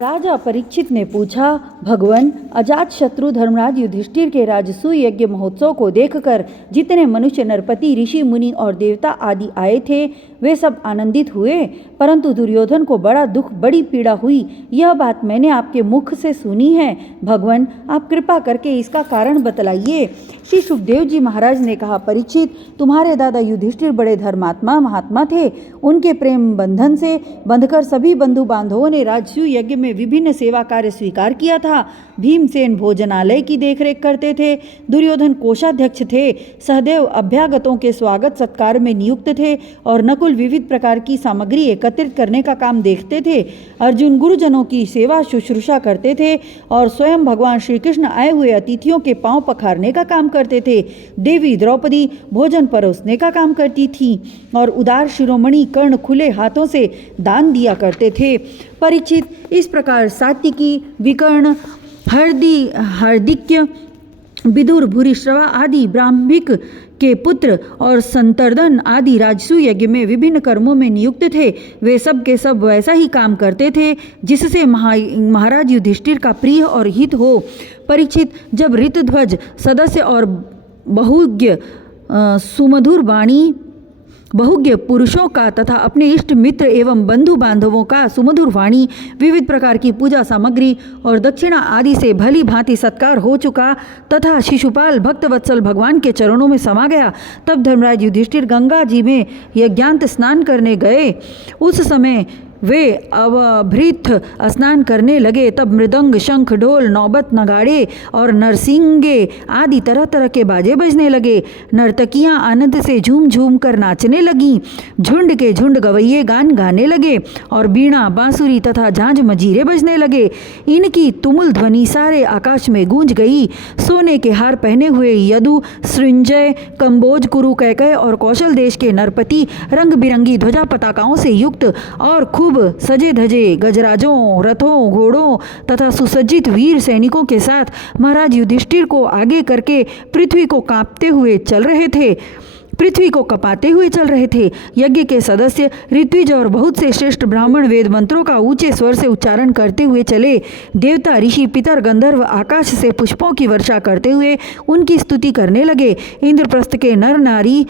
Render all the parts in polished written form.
राजा परीक्षित ने पूछा, भगवन, अजात शत्रु धर्मराज युधिष्ठिर के राजसूय यज्ञ महोत्सव को देखकर जितने मनुष्य, नरपति, ऋषि, मुनि और देवता आदि आए थे वे सब आनंदित हुए, परंतु दुर्योधन को बड़ा दुख, बड़ी पीड़ा हुई। यह बात मैंने आपके मुख से सुनी है। भगवन, आप कृपा करके इसका कारण बतलाइए। श्री सुखदेव जी महाराज ने कहा, परीक्षित, तुम्हारे दादा युधिष्ठिर बड़े धर्मात्मा महात्मा थे। उनके प्रेम बंधन से बंधकर सभी बंधु बांधवों ने राजसूय यज्ञ में विभिन्न सेवा कार्य स्वीकार किया था। भीमसेन भोजनालय की देखरेख करते थे, दुर्योधन कोषाध्यक्ष थे, सहदेव अभ्यागतों के स्वागत सत्कार में नियुक्त थे और नकुल विविध प्रकार की सामग्री एकत्रित करने का काम देखते थे। अर्जुन गुरुजनों की सेवा शुश्रूषा करते थे और स्वयं भगवान श्री कृष्ण आए हुए अतिथियों के पांव पखारने का काम करते थे। देवी द्रौपदी भोजन परोसने का काम करती थी और उदार शिरोमणि कर्ण खुले हाथों से दान दिया करते थे। परीक्षित, इस प्रकार सात्विकी, विकर्ण, हार्दिक्य, विदुर, भूरिश्रवा आदि ब्राह्मिक के पुत्र और संतर्दन आदि राजसूय यज्ञ में विभिन्न कर्मों में नियुक्त थे। वे सब के सब वैसा ही काम करते थे जिससे महाराज युधिष्ठिर का प्रिय और हित हो। परीक्षित, जब ऋतध्वज सदस्य और बहुज्ञ सुमधुर वाणी बहुज्ञ पुरुषों का तथा अपने इष्ट मित्र एवं बंधु बांधवों का सुमधुर वाणी, विविध प्रकार की पूजा सामग्री और दक्षिणा आदि से भली भांति सत्कार हो चुका तथा शिशुपाल भक्तवत्सल भगवान के चरणों में समा गया, तब धर्मराज युधिष्ठिर गंगा जी में यज्ञांत स्नान करने गए। उस समय वे अवभृत स्नान करने लगे। तब मृदंग, शंख, ढोल, नौबत, नगाड़े और नरसिंगे आदि तरह तरह के बाजे बजने लगे। नर्तकियां आनंद से झूम झूम कर नाचने लगीं। झुंड के झुंड गवैये गान गाने लगे और बीणा, बांसुरी तथा झांझ मजीरे बजने लगे। इनकी तुमुल ध्वनि सारे आकाश में गूंज गई। सोने के हार पहने हुए यदु, सृंजय, कंबोज, कुरु, कैकय और कौशल देश के नरपति रंग बिरंगी ध्वजा पताकाओं से युक्त और खूब सजे धजे गजराजों, रथों, घोड़ों तथा सुसज्जित वीर सैनिकों के साथ महाराज युधिष्ठिर को आगे करके पृथ्वी को कपाते हुए चल रहे थे। यज्ञ के सदस्य ऋत्विज और बहुत से श्रेष्ठ ब्राह्मण वेद मंत्रों का ऊंचे स्वर से उच्चारण करते हुए चले। देवता, ऋषि, पितर, गंधर्व आकाश से पुष्पों की वर्षा करते हुए उनकी स्तुति करने लगे। इंद्रप्रस्थ के नर नारी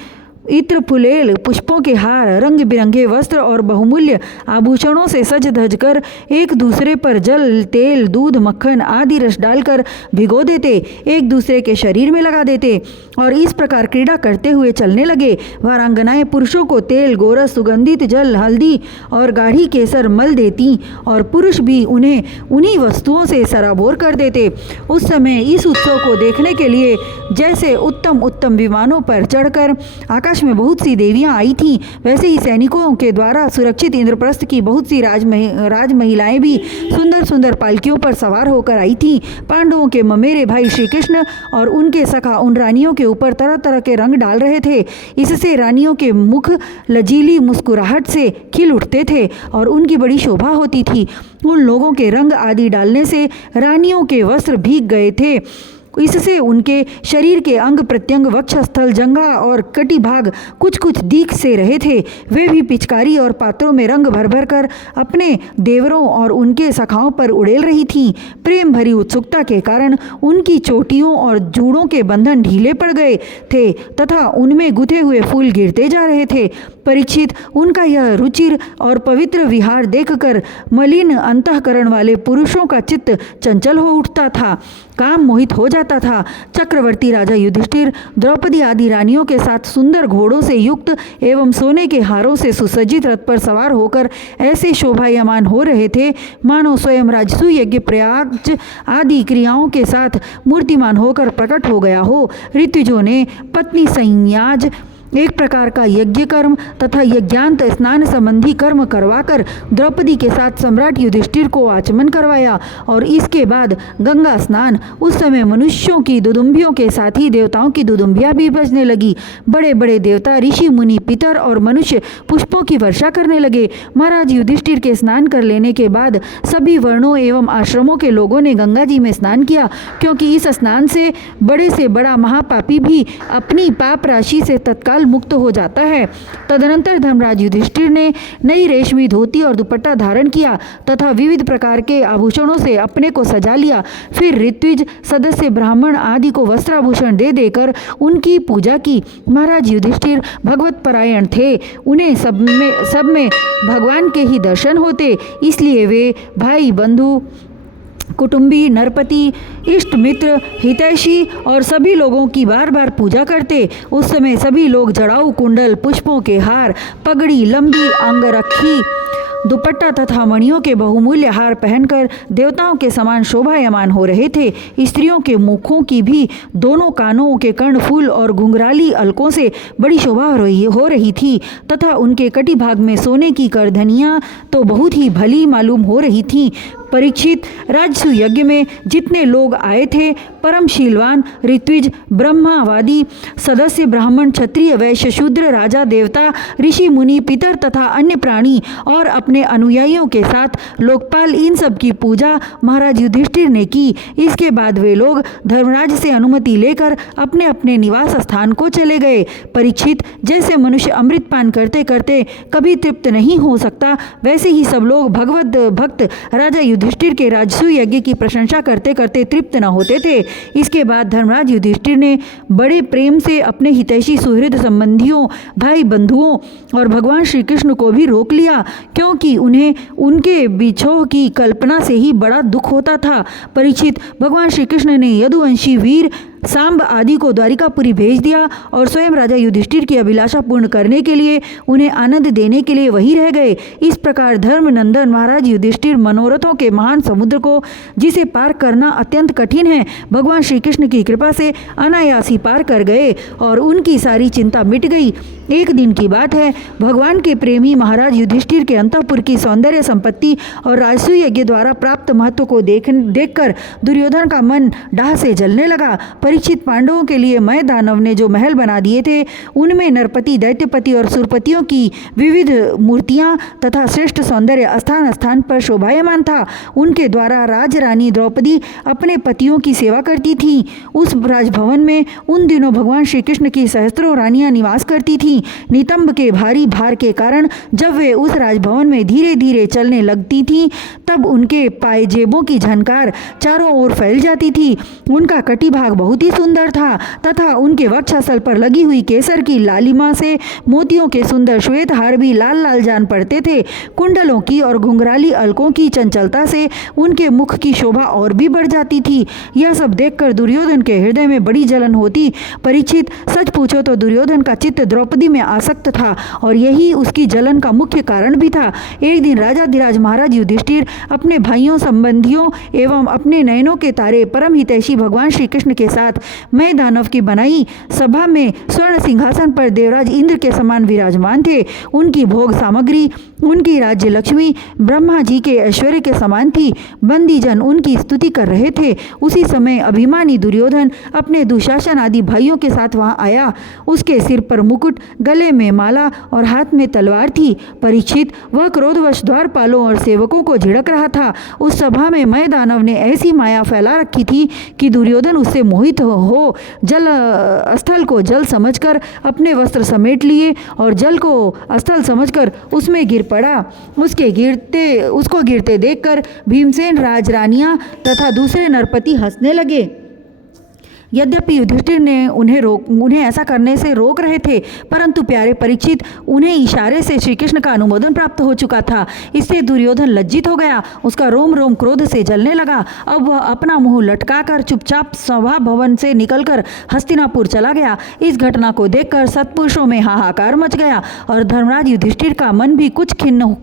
इत्र, फुलेल, पुष्पों के हार, रंग बिरंगे वस्त्र और बहुमूल्य आभूषणों से सज धज कर एक दूसरे पर जल, तेल, दूध, मक्खन आदि रस डालकर भिगो देते, एक दूसरे के शरीर में लगा देते और इस प्रकार क्रीड़ा करते हुए चलने लगे। वारांगनाएं पुरुषों को तेल, गोरस, सुगंधित जल, हल्दी और गाढ़ी केसर मल देती और पुरुष भी उन्हें उन्हीं वस्तुओं से सराबोर कर देते। उस समय इस उत्सव को देखने के लिए जैसे उत्तम उत्तम विमानों पर चढ़कर आकाश में बहुत सी देवियां आई थीं, वैसे ही सैनिकों के द्वारा सुरक्षित इंद्रप्रस्थ की बहुत सी राज महिलाएं भी सुंदर सुंदर पालकियों पर सवार होकर आई थीं। पांडवों के ममेरे भाई श्री कृष्ण और उनके सखा उन रानियों के ऊपर तरह तरह के रंग डाल रहे थे। इससे रानियों के मुख लजीली मुस्कुराहट से खिल उठते थे और उनकी बड़ी शोभा होती थी। उन लोगों के रंग आदि डालने से रानियों के वस्त्र भीग गए थे। इससे उनके शरीर के अंग प्रत्यंग, वक्षस्थल, जंघा और कटी भाग कुछ कुछ दिख से रहे थे। वे भी पिचकारी और पात्रों में रंग भर भर कर अपने देवरों और उनके सखाओं पर उड़ेल रही थीं। प्रेम भरी उत्सुकता के कारण उनकी चोटियों और जूड़ों के बंधन ढीले पड़ गए थे तथा उनमें गुथे हुए फूल गिरते जा रहे थे। परीक्षित, उनका यह रुचिर और पवित्र विहार देखकर मलिन अंतःकरण वाले पुरुषों का चित्त चंचल हो उठता था, काम मोहित हो जाता था। चक्रवर्ती राजा युधिष्ठिर द्रौपदी आदि रानियों के साथ सुंदर घोड़ों से युक्त एवं सोने के हारों से सुसज्जित रथ पर सवार होकर ऐसे शोभायमान हो रहे थे मानो स्वयं राजसूय यज्ञ, प्रयाग आदि क्रियाओं के साथ मूर्तिमान होकर प्रकट हो गया हो। ऋत्विजों ने पत्नी संन्याज, एक प्रकार का यज्ञ कर्म तथा यज्ञांत स्नान संबंधी कर्म करवाकर द्रौपदी के साथ सम्राट युधिष्ठिर को आचमन करवाया और इसके बाद गंगा स्नान। उस समय मनुष्यों की दुदुम्बियों के साथ ही देवताओं की दुदुम्बियां भी बजने लगी। बड़े बड़े देवता, ऋषि, मुनि, पितर और मनुष्य पुष्पों की वर्षा करने लगे। महाराज युधिष्ठिर के स्नान कर लेने के बाद सभी वर्णों एवं आश्रमों के लोगों ने गंगा जी में स्नान किया, क्योंकि इस स्नान से बड़ा महापापी भी अपनी पाप राशि से तत्काल तत्काल मुक्त हो जाता है। तदनंतर धर्मराज युधिष्ठिर ने नई रेशमी धोती और दुपट्टा धारण किया तथा विविध प्रकार के आभूषणों से अपने को सजा लिया। फिर ऋत्विज सदस्य ब्राह्मण आदि को वस्त्राभूषण दे देकर उनकी पूजा की। महाराज युधिष्ठिर भगवत परायण थे, उन्हें सब में भगवान के ही दर्शन होते, इसलिए वे भाई बंधु कुटुंबी नरपति इष्ट मित्र हितैषी और सभी लोगों की बार बार पूजा करते। उस समय सभी लोग जड़ाऊ कुंडल, पुष्पों के हार, पगड़ी, लंबी अंगरखी, दुपट्टा तथा मणियों के बहुमूल्य हार पहनकर देवताओं के समान शोभायमान हो रहे थे। स्त्रियों के मुखों की भी दोनों कानों के कर्णफूल और घुंघराली अलकों से बड़ी शोभा हो रही थी तथा उनके कटी भाग में सोने की करधनियाँ तो बहुत ही भली मालूम हो रही थीं। परीक्षित, राजसु यज्ञ में जितने लोग आए थे, परम शीलवान ऋत्विज, ब्रह्मावादी सदस्य, ब्राह्मण, क्षत्रिय, वैश्य, शूद्र, राजा, देवता, ऋषि, मुनि, पितर तथा अन्य प्राणी और अपने अनुयायियों के साथ लोकपाल, इन सब की पूजा महाराज युधिष्ठिर ने की। इसके बाद वे लोग धर्मराज से अनुमति लेकर अपने अपने निवास स्थान को चले गए। परीक्षित, जैसे मनुष्य अमृत पान करते करते कभी तृप्त नहीं हो सकता, वैसे ही सब लोग भगवत भक्त राजा युधिष्ठिर के राजसू यज्ञ की प्रशंसा करते करते तृप्त न होते थे। इसके बाद धर्मराज युधिष्ठिर ने बड़े प्रेम से अपने हितैषी सुहृद संबंधियों, भाई बंधुओं और भगवान श्री कृष्ण को भी रोक लिया, क्योंकि उन्हें उनके बिछोह की कल्पना से ही बड़ा दुख होता था। परीक्षित, भगवान श्री कृष्ण ने यदुवंशी वीर सांब आदि को द्वारिकापुरी भेज दिया और स्वयं राजा युधिष्ठिर की अभिलाषा पूर्ण करने के लिए, उन्हें आनंद देने के लिए वहीं रह गए। इस प्रकार धर्मनंदन महाराज युधिष्ठिर मनोरथों के महान समुद्र को, जिसे पार करना अत्यंत कठिन है, भगवान श्री कृष्ण की कृपा से अनायास ही पार कर गए और उनकी सारी चिंता मिट गई। एक दिन की बात है, भगवान के प्रेमी महाराज युधिष्ठिर के अंतःपुर की सौंदर्य संपत्ति और राजसू यज्ञ द्वारा प्राप्त महत्व को देखकर दुर्योधन का मन डाह से जलने लगा। परीक्षित, पांडवों के लिए मय दानव ने जो महल बना दिए थे, उनमें नरपति, दैत्यपति और सुरपतियों की विविध मूर्तियां तथा श्रेष्ठ सौंदर्य स्थान स्थान पर शोभायमान था। उनके द्वारा राजरानी द्रौपदी अपने पतियों की सेवा करती थी। उस राजभवन में उन दिनों भगवान श्री कृष्ण की सहस्त्रों रानियां निवास करती थीं। नितंब के भारी भार के कारण जब वे उस राजभवन में धीरे धीरे चलने लगती थीं, तब उनके पायजेबों की झनकार चारों ओर फैल जाती थी। उनका कटिभाग बहुत ही सुंदर था तथा उनके वक्षस्थल पर लगी हुई केसर की लालिमा से मोतियों के सुंदर श्वेत हार भी लाल लाल जान पड़ते थे। कुंडलों की और घुंघराली अलकों की चंचलता से उनके मुख की शोभा और भी बढ़ जाती थी। यह सब देखकर दुर्योधन के हृदय में बड़ी जलन होती। परीक्षित, सच पूछो तो दुर्योधन का चित्त द्रौपदी में आसक्त था और यही उसकी जलन का मुख्य कारण भी था। एक दिन राजाधिराज महाराज युधिष्ठिर अपने भाइयों, संबंधियों एवं अपने नयनों के तारे परम हितैषी भगवान श्री कृष्ण के साथ मय दानव की बनाई सभा में स्वर्ण सिंहासन पर देवराज इंद्र के समान विराजमान थे। उनकी भोग सामग्री, उनकी राज्य लक्ष्मी ब्रह्मा जी के ऐश्वर्य के समान थी। बंदीजन उनकी स्तुति कर रहे थे। उसी समय अभिमानी दुर्योधन अपने दुशासन आदि भाइयों के साथ वहां आया। उसके सिर पर मुकुट, गले में माला और हाथ में तलवार थी। परीक्षित, वह क्रोधवश द्वारपालों और सेवकों को झिड़क रहा था। उस सभा में मय दानव ने ऐसी माया फैला रखी थी कि दुर्योधन उससे मोहित हो जल स्थल को जल समझकर अपने वस्त्र समेट लिए और जल को स्थल समझकर उसमें गिर पड़ा। उसको गिरते देखकर भीमसेन, राजरानियां तथा दूसरे नरपति हंसने लगे। यद्यपि युधिष्ठिर ने उन्हें ऐसा करने से रोक रहे थे, परंतु प्यारे परीक्षित, उन्हें इशारे से श्री कृष्ण का अनुमोदन प्राप्त हो चुका था। इससे दुर्योधन लज्जित हो गया, उसका रोम रोम क्रोध से जलने लगा। अब वह अपना मुंह लटकाकर चुपचाप सभा भवन से निकलकर हस्तिनापुर चला गया। इस घटना को देखकर सत्पुरुषों में हाहाकार मच गया और धर्मराज युधिष्ठिर का मन भी कुछ खिन्न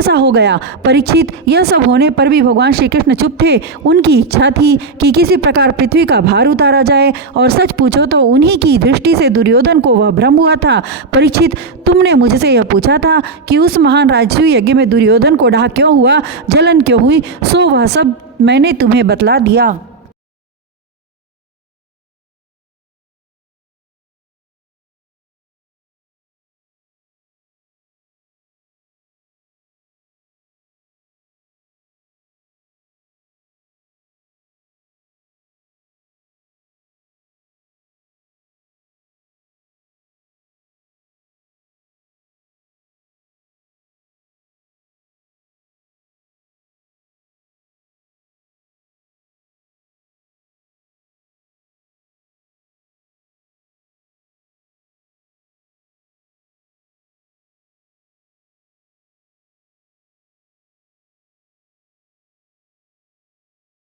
सा हो गया। परीक्षित, यह सब होने पर भी भगवान श्री कृष्ण चुप थे। उनकी इच्छा थी कि किसी प्रकार पृथ्वी का भार उतारा जाए और सच पूछो तो उन्हीं की दृष्टि से दुर्योधन को वह भ्रम हुआ था। परीक्षित, तुमने मुझसे यह पूछा था कि उस महान राजसू यज्ञ में दुर्योधन को डाह क्यों हुआ, जलन क्यों हुई, सो वह सब मैंने तुम्हें बतला दिया।